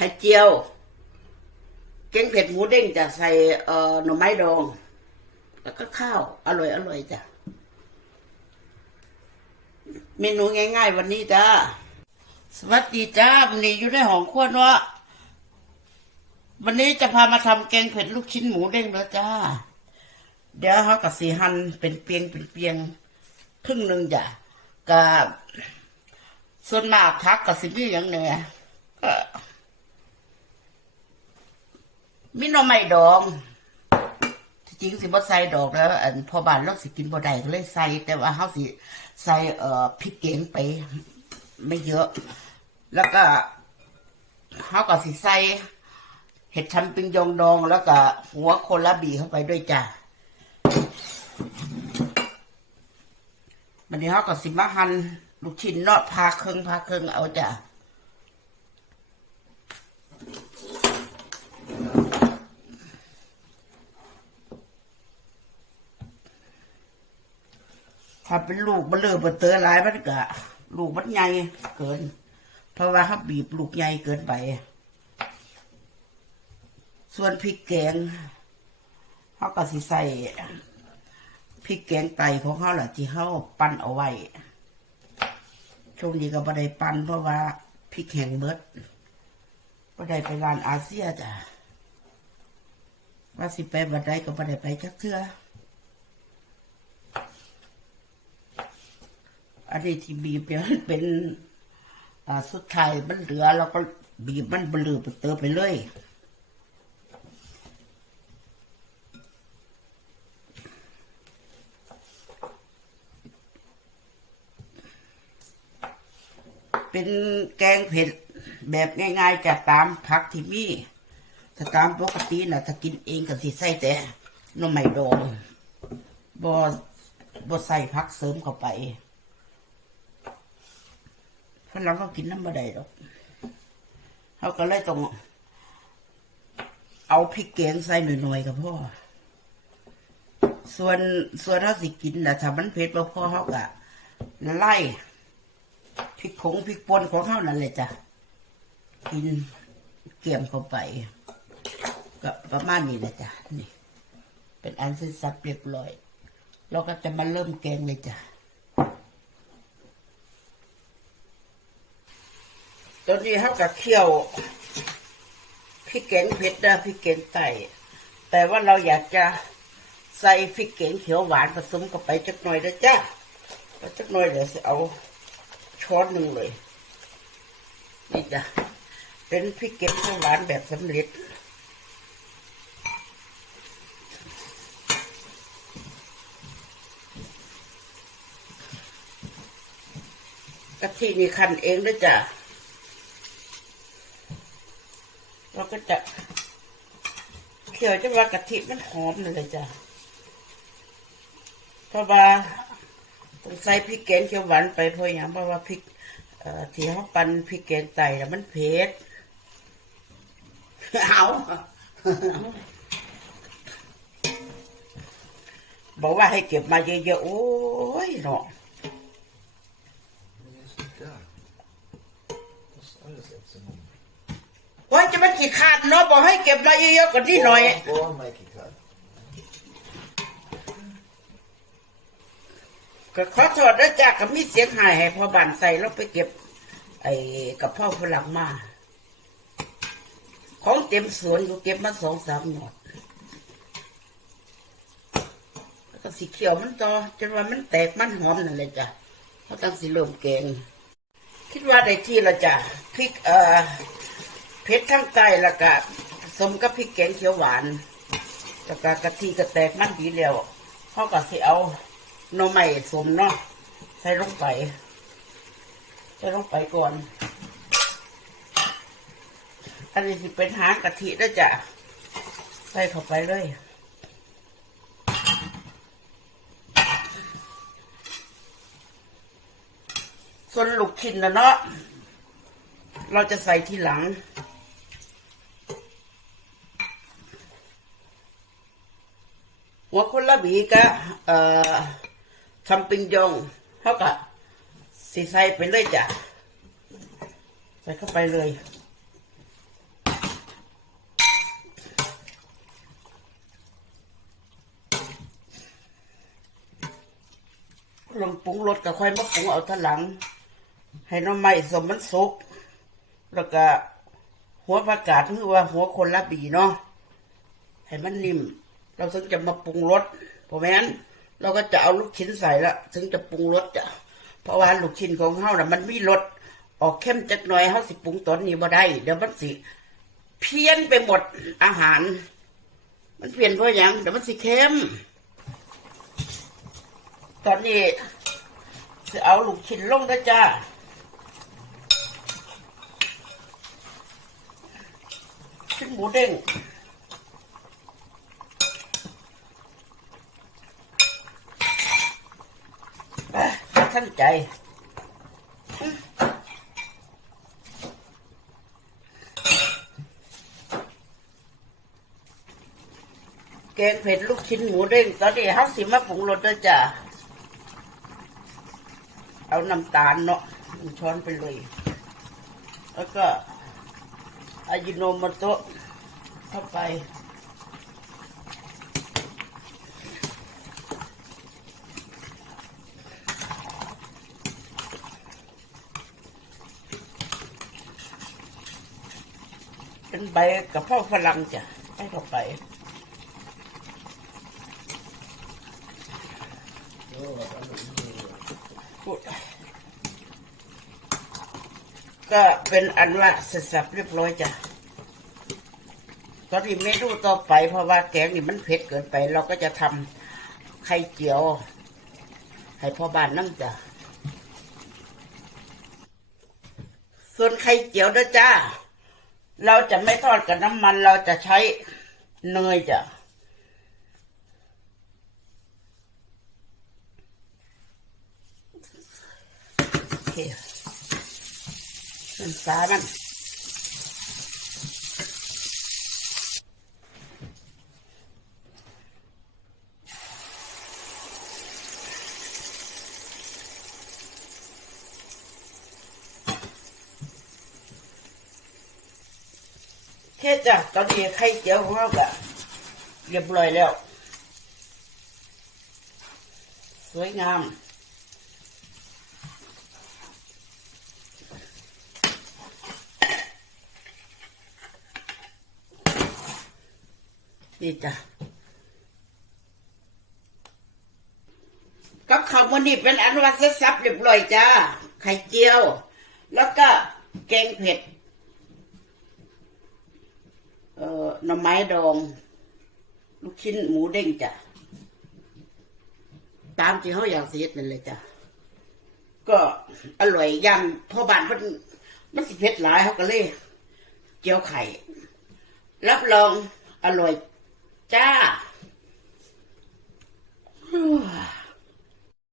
ข่เจียว แกงเผ็ดหมูเด้งจะใส่เอ่อหน่อไม้ดอง แล้วก็ข้าว อร่อยอร่อยจ้ะ เมนูง่าย ๆ วันนี้จ้าสวัสดีจ้าวันนี้อยู่ในห้องครัวเนาะวันนี้จะพามาทำแกงเผ็ดลูกชิ้นหมูเด้งแล้วจ้า เดี๋ยวเขากับสีหันเป็นเปียงเป็นเปียงครึ่งหนึ่งจ้ะกับส่วนมากพักกับสิมีอย่างเนี้ย มีหน่อไม้ดอง ที่จริงสิบ่ใส่ดอกแล้ว อันพอบานเราสิกินบ่ได้ก็เลยใส่แต่ว่าเฮาสิใส่เอ่อพริกเกงไป ไม่เยอะ แล้วก็เฮาก็สิใส่เห็ดชัมปิงยองดอง แล้วก็หัวโคลาบีเข้าไปด้วยจ้ะวันนี้เฮาก็สิมาหั่นลูกชิ้นนาะพาเครื่องพาเครื่องเอาจ้ะ ถ้าเป็นลูกมันเลือมันเตอหลายมันก็ลูกมันใหญ่เกิน เพราะว่าเขาบีบลูกใหญ่เกินไป ส่วนพริกแกงเขาก็สิใส่พริกแกงไตของเขาแหละที่เขาปั้นเอาไว้ช่วงนี้ก็บ่ได้ปั้นเพราะว่าพริกแห้งเบิดบ่ได้ไปร้านอาเซียจ้ะว่าสิไปบัดใดก็บ่ได้ไปจักเทื่อ อันนี้ที่บีบเนี่ยมันเป็นอ่าสุดท้ายมันเหลือเราก็บีบมันเบลือไปเติมไปเลยเป็นแกงเผ็ดแบบง่ายๆจากตามผักที่มีถ้าตามปกตินะถ้ากินเองก็สิใส่แต่น่อไม้ดองบ่บ่ใส่ผักเสริมเข้าไป ฝรั่งก็กินน้ำบะไดหรอกเขาก็เลยต้องเอาพริกแกงใส่หน่อยๆกับพ่อ ส่วนส่วนถ้าสิกินนะถ้ามันเผ็ดบ่พอเขาก็ไล่พริกผงพริกป่นของเขานั่นเลยจ้ะกินเกี่ยมเข้าไปก็ประมาณนี้แหละจ้ะนี่ เป็นอันเสร็จสับเรียบร้อย เราก็จะมาเริ่มแกงเลยจ้ะ ตอนนี้เขากับเคี่ยวพริกแกงเผ็ดนะพริกแกงไต่แต่ว่าเราอยากจะใส่พริกแกงเขียวหวานผสมกับไปจักหน่อยนะจ้าจักหน่อยเดี๋ยวจะเอาช้อนหนึ่งเลยนี่จ้ะเป็นพริกแกงเขียวหวานแบบสำเร็จกะทินี่คั้นเองนะจ้ะ เรา ก็จะเคี่ยวจะว่ากะทิมันหอมนั่นเลยจ้ะเพราะว่าต้องใส่พริกแกงเขียวหวานไปเพราะอย่างเพราะว่าพริกเอ่อที่เขาปั่นพริกแกงไต่แล้วมันเผ็ดเอาบอกว่าให้เก็บมาเยอะๆโอ้ยเนาะ ว่าจะมันขี้ขาดเนาะบอกให้เก็บมาเยอะๆกว่านี้หน่อย Bara make it här. ก็ขอโทษด้วยจ้ะก็มีเสียงหายให้พอบันใส่แล้วไปเก็บ ไอ้กับพ่อฝรั่งมา ของเต็มสวนก็เก็บมาสองสามหนอดแล้วก็สีเขียวมันต่อจนว่ามันแตกมันหอมนั่นเลยจ้ะเขาตั้งสีเริ่มแกง คิดว่าได้ที่และจ้ะพริกเอ่อเผ็ดทั้งใต้แล้วก็สมกับพริกแกงเขียวหวานแล้วก็กะทิก็แตกมันดีแล้วเขาก็สิเอาหน่อไม้สมเนาะใส่ลงไปใส่ลงไปก่อน อันนี้สิเป็นหางกะทิด้วยจ้ะใส่เข้าไปเลยส่วนลูกชิ้นนะเนาะเราจะใส่ทีหลัง หัวคนละบีก็ทอ่ำปิงยองเท่ากับสีใส่ไปเลยจ้ะใส่เข้าไปเลยลงปรุงรสก็ค่อยมาปรุงเอาท่าหลัง ให้น้ำไม้สมมันสุก แล้วก็หัวประกาศคือว่าหัวคนละบีเนาะให้มันนิ่ม เราถึงจะมาปรุงรสเพราะแม้นเราก็จะเอาลูกชิ้นใส่ละถึงจะปรุงรสจ้ะเพราะว่าลูกชิ้นของเฮาน่ะมันมีรสออกเข้มจักหน่อยเฮาสิปรุงตอนนี้บ่ได้ เดี๋ยวมันสิเพี้ยนไปหมดอาหาร มันเปลี่ยนเพราะยังเดี๋ยวมันสิเข้มตอนนี้จะเอาลูกชิ้นลงนะจ้าชิ้นหมูเด้งไป ท่านใจแกงเผ็ดลูกชิ้นหมูเด้งตอนนี้เฮาสิมาปรุงรสด้วยจ้ะเอาน้ำตาลเนาะหนึ่งช้อนไปเลย แล้วก็อายิโนโมโตะเข้าไป เป็นใบกระเพาะฝรั่งจ้ะให้เข้าไปก็เป็นอันว่าเสร็จสับเรียบร้อยจ้ะตอนนี้เมนูต่อไปเพราะว่าแกงนี่มันเผ็ดเกินไป เราก็จะทำไข่เจียว ให้พ่อบ้านนั่งจ้ะส่วนไข่เจียวด้วยจ้า เราจะไม่ทอดกับน้ำมันเราจะใช้เนยจ้ะโอเคน้ำตาลมัน แค่จ้ะตอนนี้ไข่เจียวของเราก็เรียบร้อยแล้ว สวยงามนี่จ้ะกับข้าวมันนี่เป็นอันว่าเสร็จสับเรียบร้อยจ้า ไข่เจียว แล้วก็แกงเผ็ด เอ่อหน่อไม้ดอง ลูกชิ้นหมูเด้งจ้ะ ตามที่เขาอยากเสียนั่นเลยจ้ะ ก็อร่อยย่างพ่อบ้านมันมันสิเผ็ดหลายเขาก็เลยเจียวไข่ รับรองอร่อยจ้า